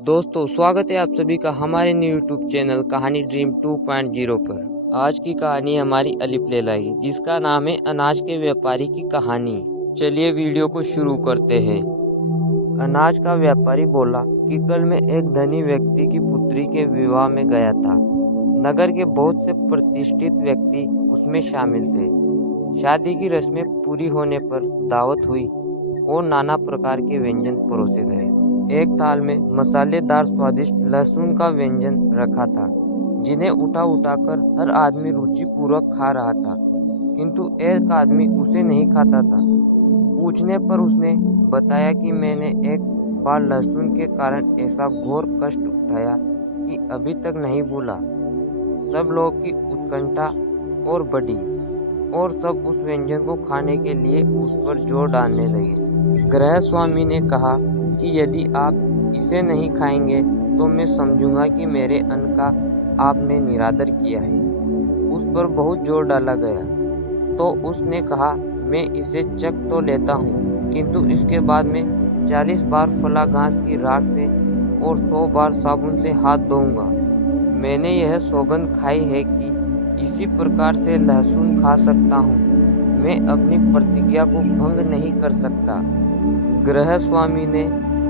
दोस्तों स्वागत है आप सभी का हमारे न्यू यूट्यूब चैनल कहानी ड्रीम 2.0 पर। आज की कहानी हमारी अलिफ लैलाई जिसका नाम है अनाज के व्यापारी की कहानी। चलिए वीडियो को शुरू करते हैं। अनाज का व्यापारी बोला कि कल मैं एक धनी व्यक्ति की पुत्री के विवाह में गया था। नगर के बहुत से प्रतिष्ठित व्यक्ति उसमें शामिल थे। शादी की रस्में पूरी होने पर दावत हुई और नाना प्रकार के व्यंजन परोसे गए। एक थाल में मसालेदार स्वादिष्ट लहसुन का व्यंजन रखा था जिन्हें उठा उठाकर हर आदमी रुचि पूर्वक खा रहा था, किंतु एक आदमी उसे नहीं खाता था। पूछने पर उसने बताया कि मैंने एक बार लहसुन के कारण ऐसा घोर कष्ट उठाया कि अभी तक नहीं भूला। सब लोग की उत्कंठा और बढ़ी और सब उस व्यंजन को खाने के लिए उस पर जोर डालने लगे। गृह स्वामी ने कहा कि यदि आप इसे नहीं खाएंगे तो मैं समझूंगा कि मेरे अन्न का आपने निरादर किया है। उस पर बहुत जोर डाला गया तो उसने कहा, मैं इसे चख तो लेता हूँ, किंतु इसके बाद में 40 बार फला घास की राख से और 100 बार साबुन से हाथ धोऊंगा। मैंने यह सौगंध खाई है कि इसी प्रकार से लहसुन खा सकता हूँ। मैं अपनी प्रतिज्ञा को भंग नहीं कर सकता। गृह स्वामी ने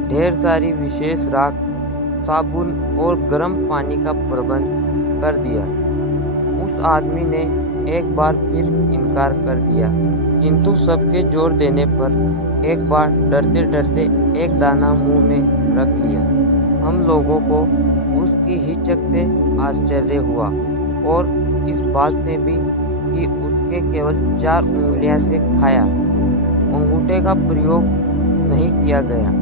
ढेर सारी विशेष राख, साबुन और गर्म पानी का प्रबंध कर दिया। उस आदमी ने एक बार फिर इनकार कर दिया, किंतु सबके जोर देने पर एक बार डरते डरते एक दाना मुंह में रख लिया। हम लोगों को उसकी हिचक से आश्चर्य हुआ और इस बात से भी कि उसके केवल 4 उंगलियां से खाया, अंगूठे का प्रयोग नहीं किया गया।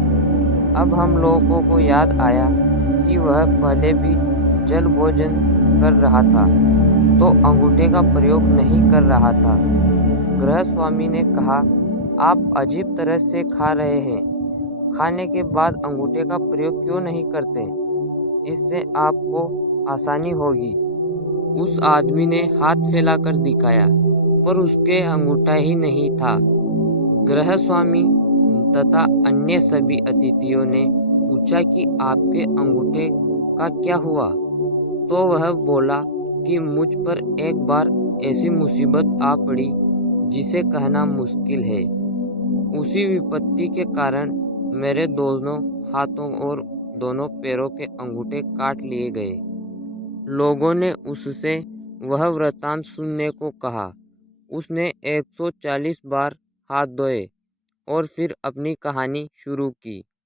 अब हम लोगों को याद आया कि वह पहले भी जल भोजन कर रहा था तो अंगूठे का प्रयोग नहीं कर रहा था। गृह स्वामी ने कहा, आप अजीब तरह से खा रहे हैं। खाने के बाद अंगूठे का प्रयोग क्यों नहीं करते? इससे आपको आसानी होगी। उस आदमी ने हाथ फैलाकर दिखाया, पर उसके अंगूठा ही नहीं था। गृह स्वामी तथा अन्य सभी अतिथियों ने पूछा कि आपके अंगूठे का क्या हुआ? तो वह बोला कि मुझ पर एक बार ऐसी मुसीबत आ पड़ी जिसे कहना मुश्किल है। उसी विपत्ति के कारण मेरे दोनों हाथों और दोनों पैरों के अंगूठे काट लिए गए। लोगों ने उससे वह वृतांत सुनने को कहा। उसने 140 बार हाथ धोए और फिर अपनी कहानी शुरू की।